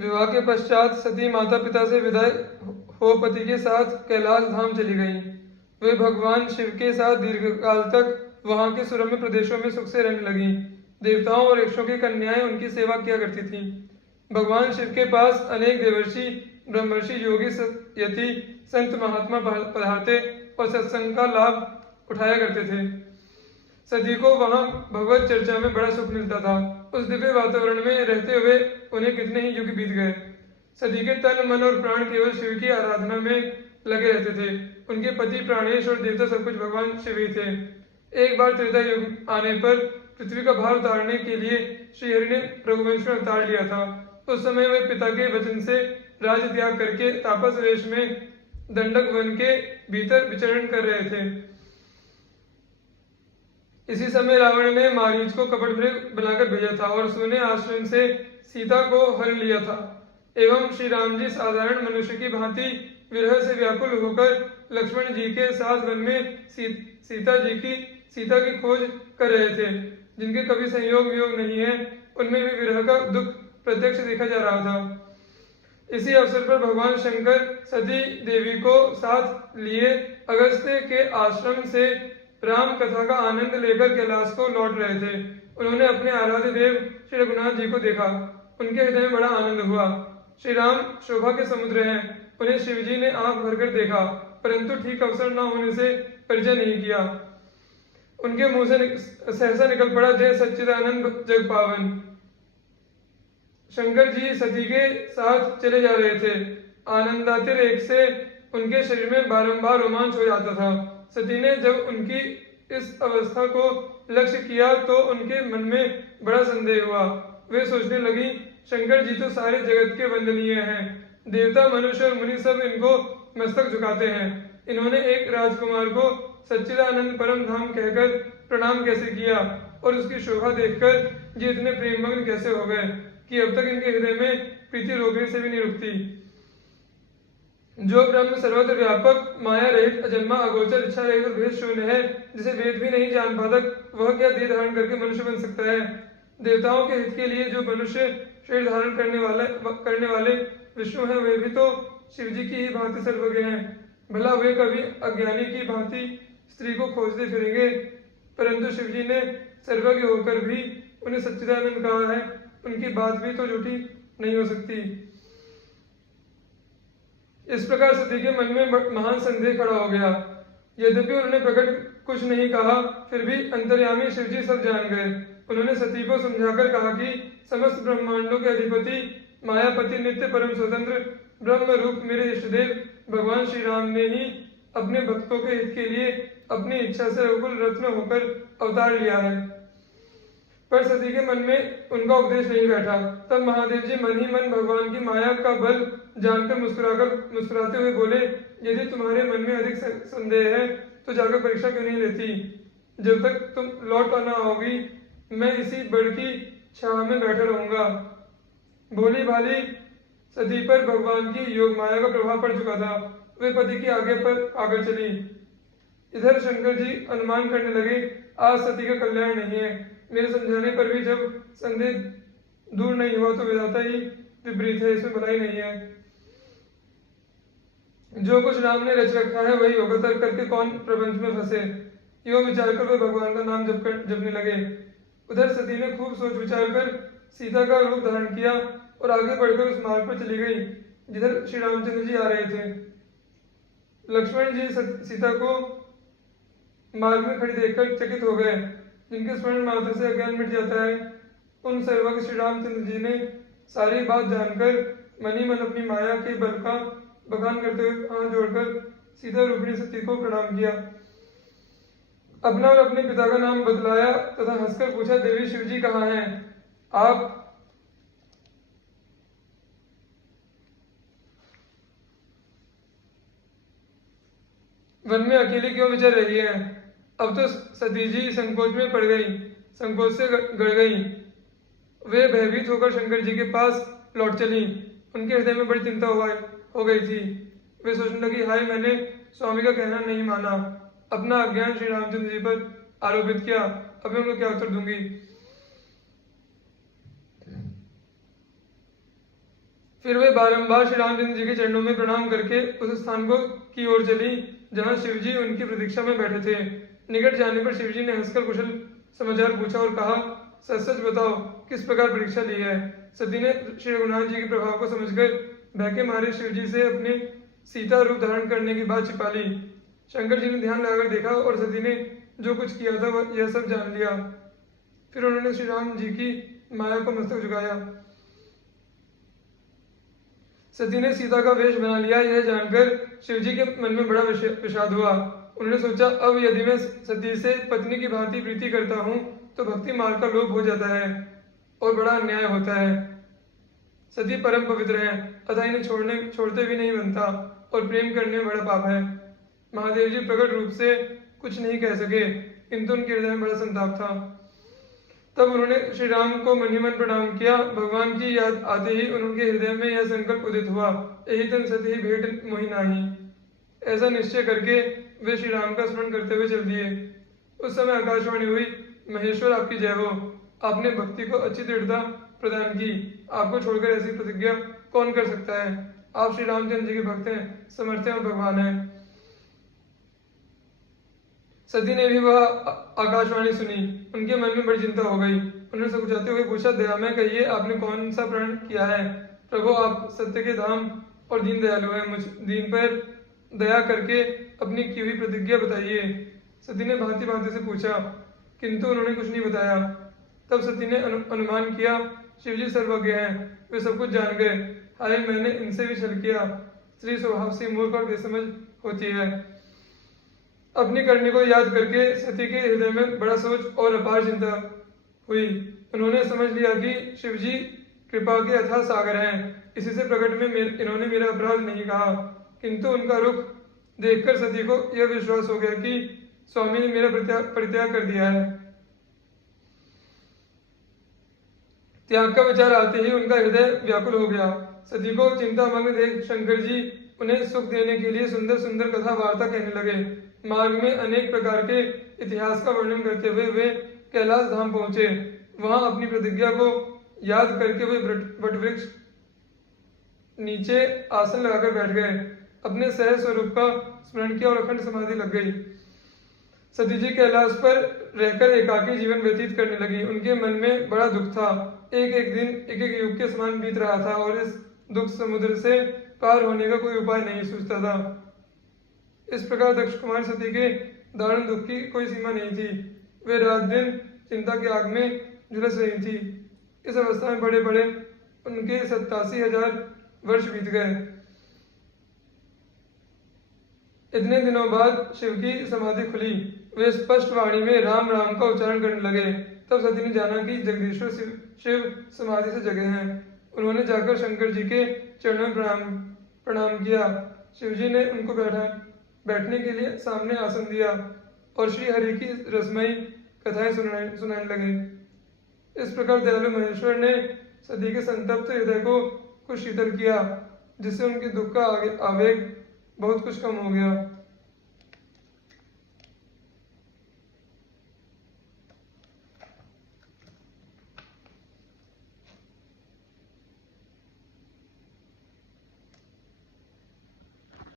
विवाह के पश्चात सती माता पिता से विदाई हो पति के साथ कैलाश धाम चली गईं। वे भगवान शिव के साथ दीर्घकाल तक वहां के सुरम्य प्रदेशों में सुख से रहने लगीं। देवताओं और यक्षों की कन्याएं उनकी सेवा किया करती थीं। भगवान शिव के पास अनेक देवर्षि, ब्रह्मर्षि, योगी, यति, संत महात्मा पधारते और सत्संग का लाभ उठाया करते थे। सती को वहां भगवत चर्चा में बड़ा सुख मिलता था। उस दिव्य वातावरण में रहते हुए उन्हें कितने ही युग बीत गए। सती के तन, मन और प्राण केवल शिव की आराधना में लगे रहते थे। उनके पति, प्राणेश और देवता सब कुछ भगवान शिव ही थे। एक बार त्रेता युग आने पर पृथ्वी का भार उतारने के लिए श्रीहरि ने रघुवंश में अवतार लिया था। उस समय वे पिता के वचन से राज्य त्याग करके तापस वेश में दंडक वन के भीतर विचरण कर रहे थे। इसी समय रावण ने मारीच को कपट मृग बनाकर भेजा था और उसने आश्रम से सीता को हर लिया था। एवं श्री राम जी साधारण मनुष्य की भांति विरह से व्याकुल होकर लक्ष्मण जी के साथ वन में सीता की खोज कर रहे थे। जिनके कभी संयोग वियोग नहीं है, उनमें भी विरह का दुख प्रत्यक्ष देखा जा रहा था। इसी अवसर पर भगवान शंकर सती देवी को साथ लिए अगस्त्य के आश्रम से राम कथा का आनंद लेकर कैलाश को लौट रहे थे। उन्होंने अपने आराध्य देव श्री रघुनाथ जी को देखा। उनके हृदय में बड़ा आनंद हुआ। श्री राम शोभा के समुद्र हैं। उन्हें शिवजी ने आंख भरकर देखा, परंतु ठीक अवसर न होने से परिचय नहीं किया। उनके मुंह से सहसा निकल पड़ा, जय सच्चिदानंद जग पावन। शंकर जी सती के साथ चले जा रहे थे। आनंदातिरेक से उनके शरीर में बारंबार रोमांच हो जाता था। सती ने जब उनकी इस अवस्था को लक्ष्य किया तो उनके मन में बड़ा संदेह हुआ। वे सोचने लगी, शंकर जी तो सारे जगत के वंदनीय हैं। देवता, मनुष्य और मुनि सब इनको मस्तक झुकाते हैं। इन्होंने एक राजकुमार को सच्चिदानंद परम धाम कहकर प्रणाम कैसे किया और उसकी शोभा देखकर ये इतने प्रेममग्न कैसे हो गए कि अब तक इनके हृदय में प्रीति रोकने से भी नहीं रुकती। जो ब्रह्म सर्वत्र व्यापक, माया रहित, अजन्मा, अगोचर, इच्छा रहित और भेद शून्य है, जिसे वेद भी नहीं जान पाता, वह क्या देह धारण करके मनुष्य बन सकता है। देवताओं के हित के लिए जो मनुष्य शरीर धारण करने वाले विष्णु हैं, वे भी तो शिवजी की ही भांति सर्वज्ञ हैं। भला वे कभी अज्ञानी की भांति स्त्री को खोजते फिरेंगे, परंतु शिवजी ने सर्वज्ञ होकर भी उन्हें सच्चिदानंद कहा है। उनकी बात भी तो झूठी नहीं हो सकती। इस प्रकार सती के मन में महान संदेह खड़ा हो गया। यद्यपि उन्होंने प्रकट कुछ नहीं कहा, फिर भी अंतर्यामी शिवजी सब जान गए। उन्होंने सती को समझाकर कहा कि समस्त ब्रह्मांडों के अधिपति, मायापति, नित्य परम स्वतंत्र ब्रह्म रूप मेरे इष्टदेव भगवान श्री राम ने ही अपने भक्तों के हित के लिए अपनी इच्छा से रघुकुल रत्न होकर अवतार लिया है। पर सती के मन में उनका उपदेश नहीं बैठा। तब महादेव जी मन ही मन भगवान की माया का बल जानकर मुस्कुराते हुए बोले, यदि तुम्हारे मन में अधिक संदेह है तो जाकर परीक्षा क्यों नहीं लेती। जब तक तुम लौट आना आओगी, मैं इसी बड़ की छाया में बैठा रहूंगा। भोली भाली सती पर भगवान की योग माया का प्रभाव पड़ चुका था। वे पति की आगे पर आकर चली। इधर शंकर जी अनुमान करने लगे, आज सती का कल्याण नहीं है। मेरे समझाने पर भी जब संदेह दूर नहीं हुआ तो विधाता ही विपरीत है, इसमें भलाई नहीं है। जो कुछ राम ने रच रखा है वही होगा, तर्क करके कौन प्रपंच में फंसे। यो विचार कर वे भगवान का नाम जपने लगे। उधर सती ने खूब सोच विचार कर सीता का रूप धारण किया और आगे बढ़कर उस मार्ग पर चली गई जिधर श्री रामचंद्र जी आ रहे थे। लक्ष्मण जी सीता को मार्ग में खड़ी देखकर चकित हो गए। जिनके स्मरण मात्र से अज्ञान मिट जाता है, उन सर्वज्ञ श्री रामचंद्र जी ने सारी बात जानकर मनी मन अपनी माया के बल का बखान करते हुए हाथ जोड़कर सीता रूपिणी सती को प्रणाम किया। अपना और अपने पिता का नाम बतलाया तथा हंसकर पूछा, देवी शिवजी कहाँ हैं आप? वन में अकेली क्यों विचर रही है? अब तो सती जी संकोच में पड़ गई, संकोच से गड़ गई। वे भयभीत होकर शंकर जी के पास लौट चली। उनके हृदय में बड़ी चिंता हो गई थी। वे सोचने लगी, हाय मैंने स्वामी का कहना नहीं माना, अपना अज्ञान श्री रामचंद्र जी पर आरोपित किया, अब मैं उनको क्या उत्तर दूंगी। फिर वे बारंबार श्री रामचंद्र जी के चरणों में प्रणाम करके उस स्थान को की ओर चली जहां शिवजी उनकी प्रतीक्षा में बैठे थे। निकट जाने पर शिवजी ने हंसकर कुशल समाचार पूछा और कहा, सच सच बताओ किस प्रकार परीक्षा ली है। सती ने श्री रघुनाथ जी के प्रभाव को समझकर भय के मारे शिवजी से अपने सीता रूप धारण करने की बात छिपा ली। शंकर जी ने ध्यान लगाकर देखा और सती ने जो कुछ किया था वह यह सब जान लिया। फिर उन्होंने श्री राम जी की माया को मस्तक झुकाया। सती ने सीता का वेश बना लिया। यह जानकर शिवजी के मन में बड़ा विषाद हुआ। उन्होंने सोचा, अब यदि मैं सती से पत्नी की भांति प्रीति करता हूं तो भक्ति मार्ग का लोप हो जाता है और बड़ा अन्याय होता है। सती परम पवित्र है, अतः इन्हें छोड़ते भी नहीं बनता और प्रेम करने में बड़ा पाप है। महादेव जी प्रकट रूप से कुछ नहीं कह सके, किंतु उनके हृदय में बड़ा संताप था। तब उन्होंने श्री राम को मन ही मन प्रणाम किया। भगवान की याद आते ही उनके हृदय में यह संकल्प उदित हुआ, यही तन सती भेंट मोहि नाही। ऐसा निश्चय करके वे श्री राम का स्मरण करते हुए चल दिए। उस समय आकाशवाणी हुई, महेश्वर आपकी जय हो। आपने भक्ति को अच्छी दृढ़ता प्रदान की। आपको छोड़कर ऐसी प्रतिज्ञा कौन कर सकता है। आप श्री रामचंद्र जी के भक्त हैं, समर्थ हैं और भगवान हैं। सती ने भी वह आकाशवाणी सुनी। उनके मन में बड़ी चिंता हो गई। उन्होंने सकुचाते हुए पूछा, दयामय कहिए, आपने कौन सा प्रण किया है। प्रभु आप सत्य के धाम और दीन दयालु हैं, मुझ दीन पर दया करके अपनी की हुई प्रतिज्ञा बताइए। सती ने भांति भांति से पूछा, किंतु उन्होंने कुछ नहीं बताया। तब सती ने अनुमान किया, शिवजी सर्वज्ञ हैं, वे सब कुछ जान गए। हाय, मैंने इनसे भी छल किया। स्त्री स्वभाव से मूर्ख और बेसमझ होती है। अपनी करनी को याद करके सती के हृदय में बड़ा सोच और अपार चिंता हुई। उन्होंने समझ लिया कि शिवजी कृपा के अथाह सागर हैं। इसी से प्रकट में इन्होंने मेरा अपराध नहीं कहा, किंतु उनका रुख देखकर सती को यह विश्वास हो गया कि स्वामी ने मेरा परित्याग कर दिया है। त्याग का विचार आते ही उनका हृदय व्याकुल हो गया। सती को चिंतामग्न देख शंकर जी उन्हें सुख देने के लिए सुंदर सुंदर कथा वार्ता कहने लगे। मार्ग में अनेक प्रकार के इतिहास का वर्णन करते हुए वे कैलाश धाम पहुंचे। वहां अपनी प्रतिज्ञा को याद करके वे वटवृक्ष नीचे आसन लगाकर बैठ गए। अपने सहज स्वरूप का स्मरण किया और अखंड समाधि लग गई। सती जी कैलाश पर रहकर एकाकी जीवन व्यतीत करने लगी। उनके मन में बड़ा दुख था। एक एक दिन एक एक युग के समान बीत रहा था और इस दुख समुद्र से पार होने का कोई उपाय नहीं सूझता था। इस प्रकार दक्ष कुमार सती के दारुण दुख की कोई सीमा नहीं थी। वे रात दिन चिंता की आग में झुलस रही थी। इस अवस्था में बड़े बड़े उनके 87,000 वर्ष बीत गए। इतने दिनों बाद शिव की समाधि खुली। वे स्पष्ट वाणी में राम राम का उच्चारण करने लगे। तब सती ने जाना कि जगदीश्वर शिव समाधि से जगे हैं। उन्होंने जाकर शंकर जी के चरणों में प्रणाम किया। शिवजी ने उनको बैठने के लिए सामने आसन दिया और श्री हरि की रसमयी कथाएं सुनाने लगे। इस प्रकार दयालु महेश्वर ने सती के संतप्त हृदय को कुछ शीतल किया, जिससे उनके दुख का आवेग बहुत कुछ कम हो गया।